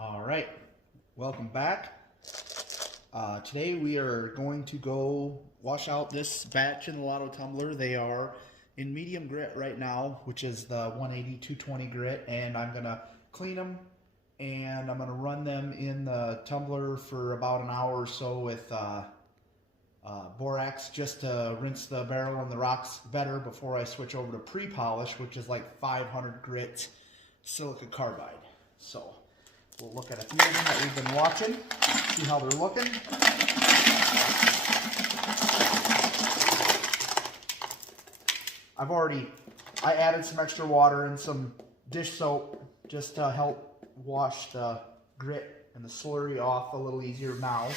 All right, welcome back. Today we are going to go wash out this batch in the Lotto tumbler. They are in medium grit right now, which is the 180-220 grit, and I'm gonna clean them and I'm gonna run them in the tumbler for about an hour or so with Borax just to rinse the barrel and the rocks better before I switch over to pre-polish, which is like 500 grit silica carbide. So we'll look at a few of them that we've been watching, see how they're looking. I added some extra water and some dish soap just to help wash the grit and the slurry off a little easier now.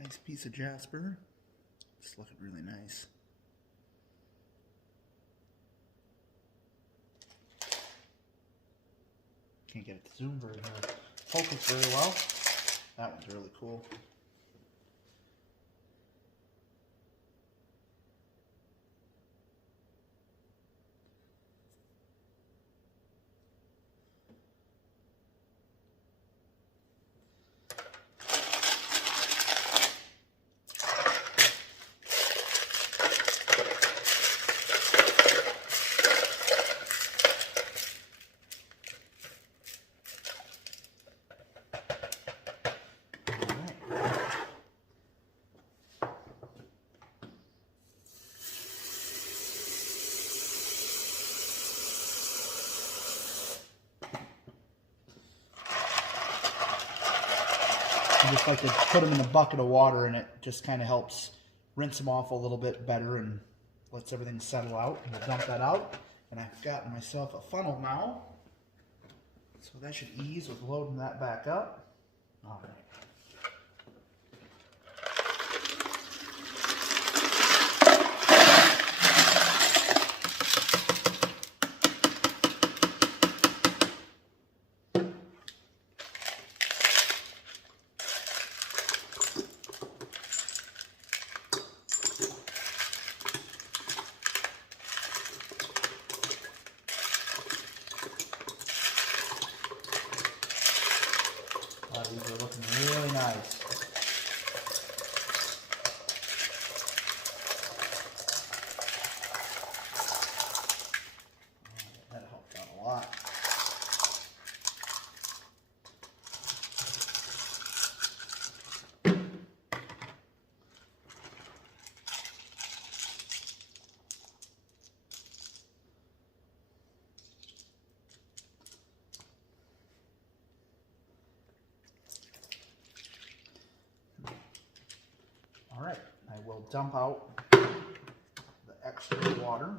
Nice piece of jasper. It's looking really nice. Can't get it to zoom very well. Focus very well. That one's really cool. I just like to put them in a bucket of water, and it just kind of helps rinse them off a little bit better and lets everything settle out. And we'll dump that out, and I've gotten myself a funnel now, so that should ease with loading that back up. All right. These are looking really nice. That helped out a lot. All right, I will dump out the extra water.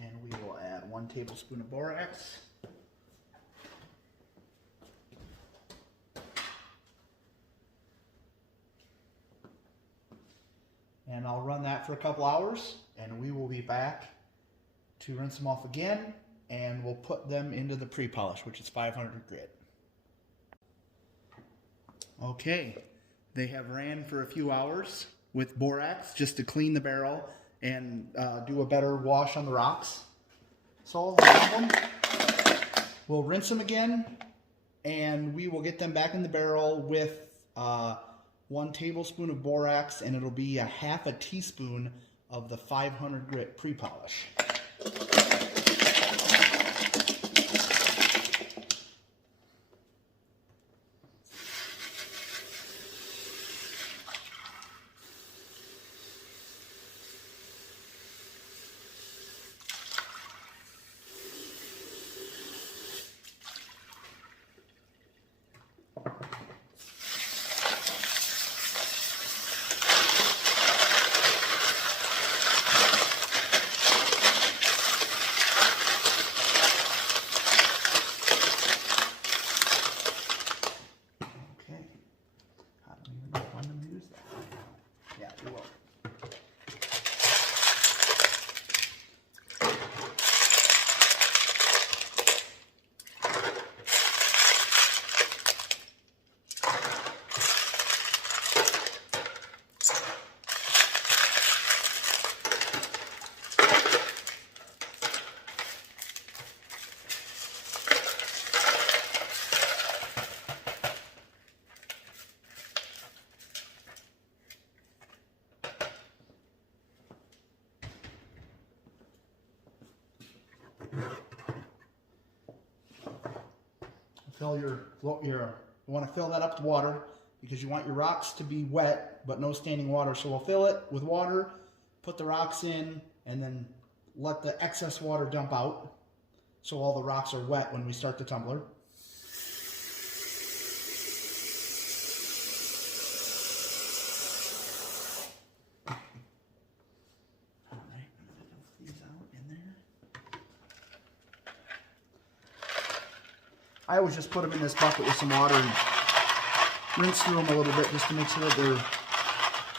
And we will add 1 tablespoon of borax. And I'll run that for a couple hours, and we will be back to rinse them off again, and we'll put them into the pre-polish, which is 500 grit. Okay, They have ran for a few hours with borax just to clean the barrel and do a better wash on the rocks. So we'll rinse them again, and we will get them back in the barrel with 1 tablespoon of borax, and it'll be a half a teaspoon of the 500 grit pre-polish. Fill you want to fill that up with water because you want your rocks to be wet but no standing water. So we'll fill it with water, put the rocks in, and then let the excess water dump out so all the rocks are wet when we start the tumbler. I always just put them in this bucket with some water and rinse through them a little bit just to make sure that they're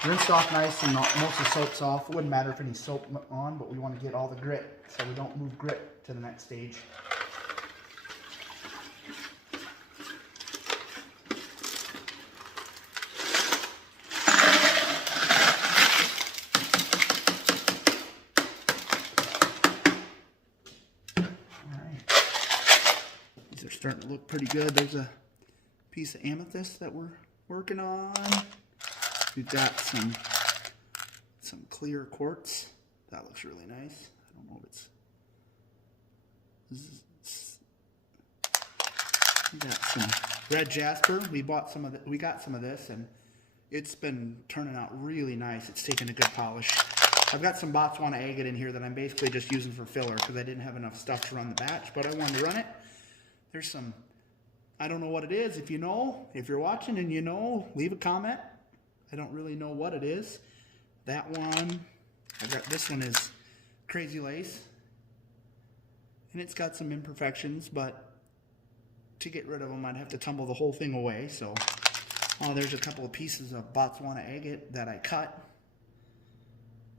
rinsed off nice and most of the soap's off. It wouldn't matter if any soap on, but we want to get all the grit so we don't move grit to the next stage. They're starting to look pretty good. There's a piece of amethyst that we're working on. We've got some clear quartz. That looks really nice. I don't know if we got some red jasper. We got some of this, and it's been turning out really nice. It's taken a good polish. I've got some Botswana agate in here that I'm basically just using for filler because I didn't have enough stuff to run the batch, but I wanted to run it. There's some, I don't know what it is. If you know, if you're watching and you know, leave a comment. I don't really know what it is. That one, this one is Crazy Lace. And it's got some imperfections, but to get rid of them, I'd have to tumble the whole thing away. So, there's a couple of pieces of Botswana agate that I cut.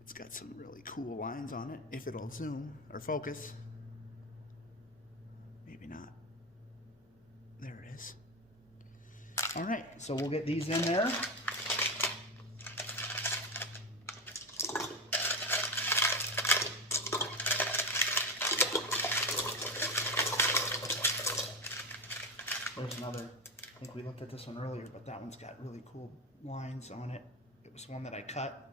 It's got some really cool lines on it, if it'll zoom or focus. Maybe not. There it is. All right, so we'll get these in there. There's another, I think we looked at this one earlier, but that one's got really cool lines on it. It was one that I cut.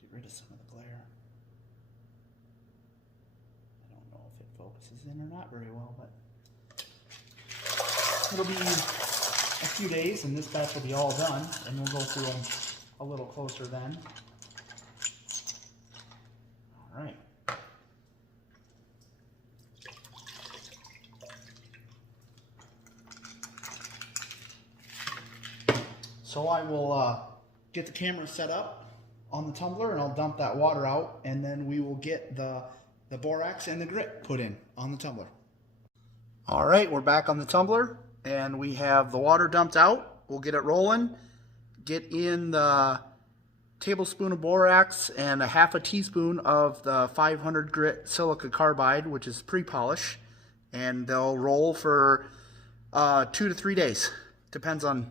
Get rid of some of the glare. Focuses in or not very well, but it'll be a few days and this batch will be all done, and we'll go through them a little closer then. All right. So I will get the camera set up on the tumbler and I'll dump that water out, and then we will get the borax and the grit put in on the tumbler. All right, we're back on the tumbler and we have the water dumped out. We'll get it rolling, get in the tablespoon of borax and a half a teaspoon of the 500 grit silica carbide, which is pre-polish, and they'll roll for 2 to 3 days. Depends on.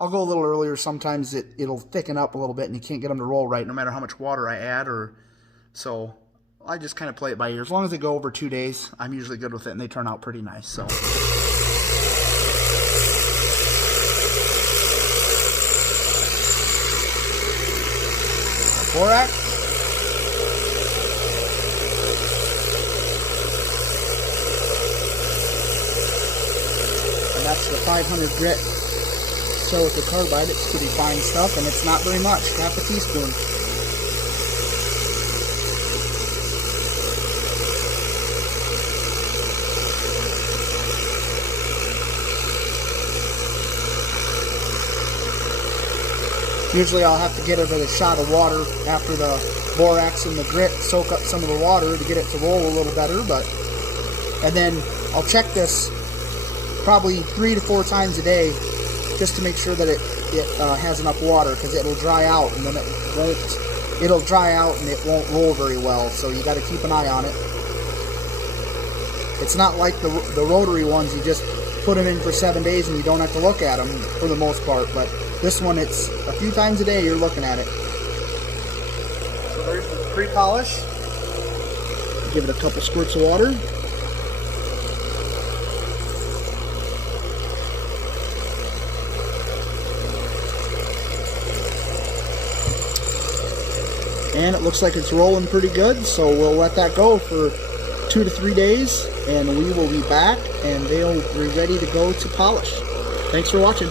I'll go a little earlier. Sometimes it'll thicken up a little bit and you can't get them to roll right no matter how much water I add. So I just kind of play it by ear. As long as they go over 2 days, I'm usually good with it and they turn out pretty nice. So. Borax. And that's the 500 grit silicon carbide. It's pretty fine stuff, and it's not very much, half a teaspoon. Usually I'll have to get it with a shot of water after the borax and the grit soak up some of the water to get it to roll a little better. And then I'll check this probably 3 to 4 times a day just to make sure that it has enough water, because it'll dry out and then it'll dry out and it won't roll very well. So you got to keep an eye on it. It's not like the rotary ones. You just put them in for 7 days and you don't have to look at them for the most part. But this one, it's a few times a day you're looking at it. So there's the pre-polish. Give it a couple squirts of water. And it looks like it's rolling pretty good, so we'll let that go for 2 to 3 days, and we will be back and they'll be ready to go to polish. Thanks for watching.